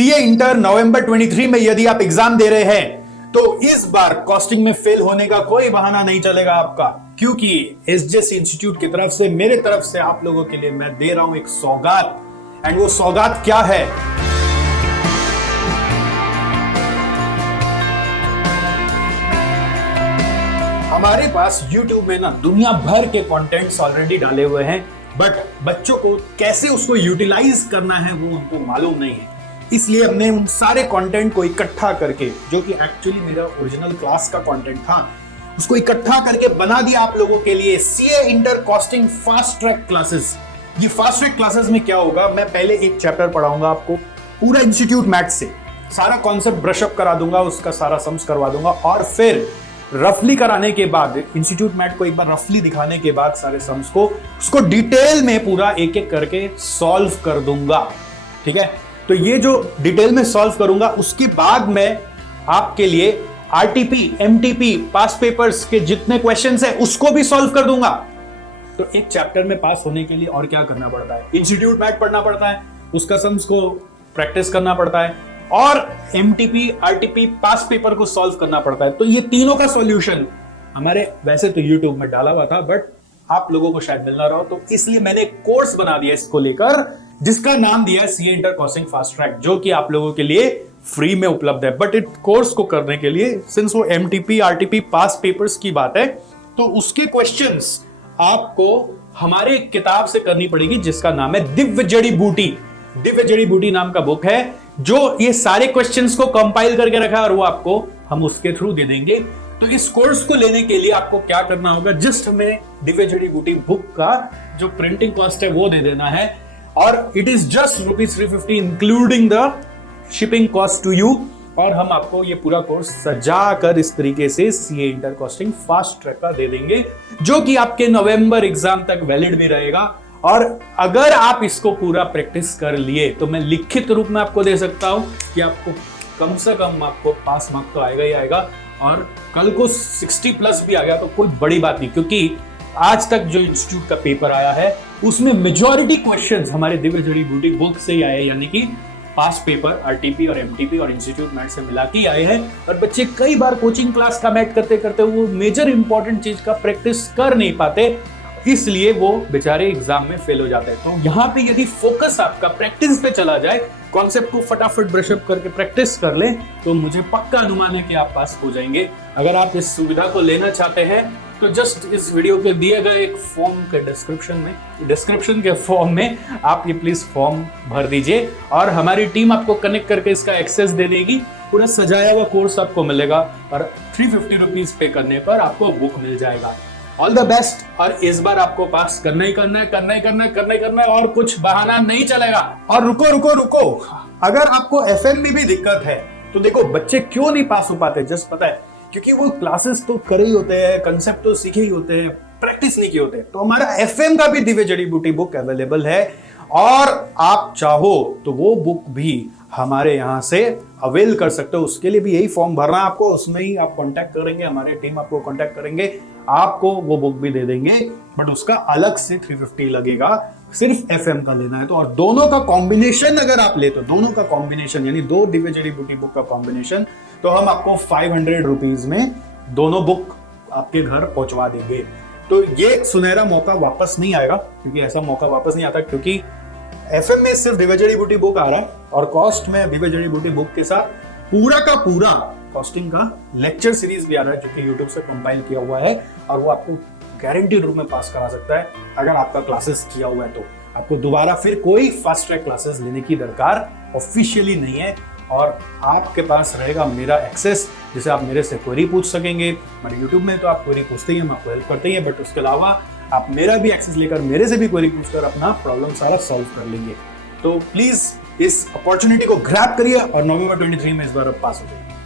CA inter नवंबर 23 में यदि आप एग्जाम दे रहे हैं तो इस बार कॉस्टिंग में फेल होने का कोई बहाना नहीं चलेगा आपका, क्योंकि एसजेएस इंस्टीट्यूट की तरफ से, मेरे तरफ से आप लोगों के लिए मैं दे रहा हूं एक सौगात। एंड वो सौगात क्या है? हमारे पास YouTube में ना दुनिया भर के कंटेंट्स ऑलरेडी डाले हुए हैं, बट बच्चों को कैसे उसको यूटिलाइज करना है वो उनको मालूम नहीं है। इसलिए हमने उन सारे कंटेंट को इकट्ठा करके, जो कि एक्चुअली मेरा ओरिजिनल क्लास का कंटेंट था, उसको इकट्ठा करके बना दिया आप लोगों के लिए CA inter costing fast track classes. ये फास्ट ट्रैक क्लासेस में क्या होगा, मैं पहले एक चैप्टर पढ़ाऊंगा आपको पूरा इंस्टीट्यूट मैथ्स से, सारा कॉन्सेप्ट ब्रशअप करा दूंगा, उसका सारा सम्स करवा दूंगा, और फिर रफली कराने के बाद, इंस्टीट्यूट मैथ को एक बार रफली दिखाने के बाद सारे सम्स को, उसको डिटेल में पूरा एक एक करके सॉल्व कर दूंगा। ठीक है, तो ये जो डिटेल में सॉल्व करूंगा, उसके बाद मैं आपके लिए आरटीपी, एमटीपी, पास पेपर्स के जितने क्वेश्चंस है उसको भी सॉल्व कर दूंगा। तो एक चैप्टर में पास होने के लिए और क्या करना पड़ता है? इंस्टीट्यूट मैथ पढ़ना पड़ता है, उसका सम्स को प्रैक्टिस करना पड़ता है, और एमटीपी, आरटीपी, पास पेपर को सॉल्व करना पड़ता है। तो ये तीनों का सॉल्यूशन हमारे वैसे तो यूट्यूब में डाला हुआ था, बट आप लोगों को शायद मिल ना रहा हो, तो इसलिए मैंने एक कोर्स बना दिया इसको लेकर, जिसका नाम दिया है CA inter costing fast track, जो कि आप लोगों के लिए फ्री में उपलब्ध है। बट इस कोर्स को करने के लिए, सिंस वो एमटीपी, आरटीपी, पास पेपर्स की बात है, तो उसके क्वेश्चंस आपको हमारे किताब से करनी पड़ेगी, जिसका नाम है दिव्य जड़ी बूटी। दिव्य जड़ी बूटी नाम का बुक है, जो ये सारे क्वेश्चंस को कंपाइल करके रखा है, और वो आपको हम उसके थ्रू दे देंगे। तो इस कोर्स को लेने के लिए आपको क्या करना होगा, जस्ट हमें दिव्य जड़ी बूटी बुक का जो प्रिंटिंग कॉस्ट है वो दे देना है, और it is just ₹350 including the shipping cost to you. और हम आपको ये पूरा कोर्स सजा कर इस तरीके से CA inter costing fast track का दे देंगे, जो कि आपके नवंबर एग्जाम तक वैलिड भी रहेगा। और अगर आप इसको पूरा प्रैक्टिस कर लिए तो मैं लिखित रूप में आपको दे सकता हूं कि आपको कम से कम आपको पास मार्क तो आएगा ही आएगा, और कल को 60 प्लस भी आ गया तो कोई बड़ी बात नहीं, क्योंकि आज तक जो इंस्टीट्यूट का पेपर आया है उसमें मेजॉरिटी क्वेश्चंस हमारे दिव्य जड़ी बूटी बुक से ही आए, यानी कि पास पेपर, आरटीपी और एमटीपी और इंस्टीट्यूट मैथ से मिला के आए हैं। और बच्चे कई बार कोचिंग क्लास का मैथ करते करते वो मेजर इंपॉर्टेंट चीज का प्रैक्टिस कर नहीं पाते, इसलिए वो बेचारे एग्जाम में फेल हो जाते हैं। तो यहाँ पे यदि फोकस आपका प्रैक्टिस पे चला जाए, कॉन्सेप्ट को फटाफट ब्रशअप करके प्रैक्टिस कर ले, तो मुझे पक्का अनुमान है कि आप पास हो जाएंगे। अगर आप इस सुविधा को लेना चाहते हैं तो जस्ट इस वीडियो के दिए गए एक फॉर्म के डिस्क्रिप्शन के फॉर्म में आप ये प्लीज फॉर्म भर दीजिए, और हमारी टीम आपको कनेक्ट करके इसका एक्सेस दे देगी। पूरा सजाया हुआ कोर्स आपको मिलेगा, और ₹350 पे करने पर आपको बुक मिल जाएगा। All the best. और इस बार आपको पास करना ही करना है, और कुछ बहाना नहीं चलेगा। और रुको, अगर आपको एफएम में भी दिक्कत है तो देखो, बच्चे क्यों नहीं पास हो पाते, जस्ट पता है, क्योंकि वो क्लासेस तो करे ही होते हैं, कंसेप्ट तो सीखे ही होते हैं, प्रैक्टिस नहीं किए होते। तो हमारा एफएम का भी दिव्य जड़ी बूटी बुक अवेलेबल है, और आप चाहो तो वो बुक भी हमारे यहाँ से अवेल कर सकते हो। उसके लिए भी यही फॉर्म भरना है आपको, उसमें ही आप कांटेक्ट करेंगे, हमारी टीम आपको कांटेक्ट करेंगे, आपको वो बुक भी दे देंगे, बट उसका अलग से 350 लगेगा, सिर्फ एफएम का लेना है तो। और दोनों का कॉम्बिनेशन अगर आप ले तो दोनों का कॉम्बिनेशन, यानी दो दिव्य जड़ी बूटी बुक का कॉम्बिनेशन, तो हम आपको 500 रुपीज में दोनों बुक आपके घर पहुंचवा देंगे। तो ये सुनहरा मौका वापस नहीं आएगा, क्योंकि ऐसा मौका वापस नहीं आता, क्योंकि एफएम में सिर्फ दिव्य जड़ी बूटी बुक आ रहा है, और कॉस्ट में दिव्य जड़ी बूटी बुक के साथ पूरा का पूरा कॉस्टिंग का लेक्चर सीरीज भी आ रहा है, जो कि यूट्यूब से कंपाइल किया हुआ है, और वो आपको गारंटीड रूप में पास करा सकता है। अगर आपका क्लासेस किया हुआ है तो आपको दोबारा फिर कोई फास्ट ट्रैक क्लासेस लेने की दरकार ऑफिशियली नहीं है, और आपके पास रहेगा मेरा एक्सेस, जिसे आप मेरे से क्वेरी पूछ सकेंगे। मेरे यूट्यूब में तो आप क्वेरी पूछते ही हैं, मैं आपको हेल्प करते ही हैं, बट उसके अलावा आप मेरा भी एक्सेस लेकर मेरे से भी क्वेरी पूछकर अपना प्रॉब्लम सारा सॉल्व कर लेंगे। तो प्लीज इस अपॉर्चुनिटी को ग्रैब करिए, और नवंबर 23 में इस बार आप पास हो जाइए।